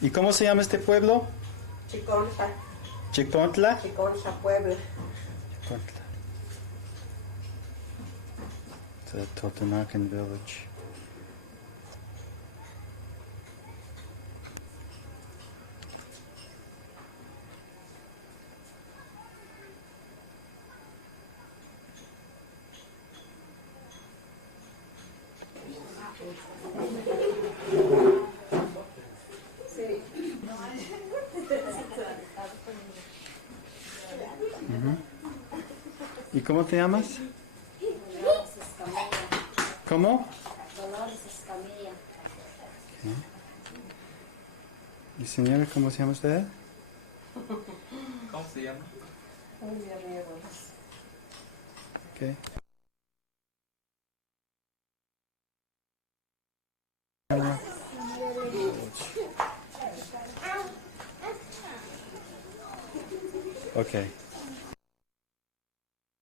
¿Y cómo se llama este pueblo? Chiconza, Chicontla. Chiconza, Puebla. Chicontla. The Totonacan village. Ujú. ¿Y cómo te llamas? Dolores Escamilla. ¿Cómo? Dolores Escamilla. ¿Y señora, cómo se llama usted? ¿Cómo se llama? Julia Rieros. Okay. Okay.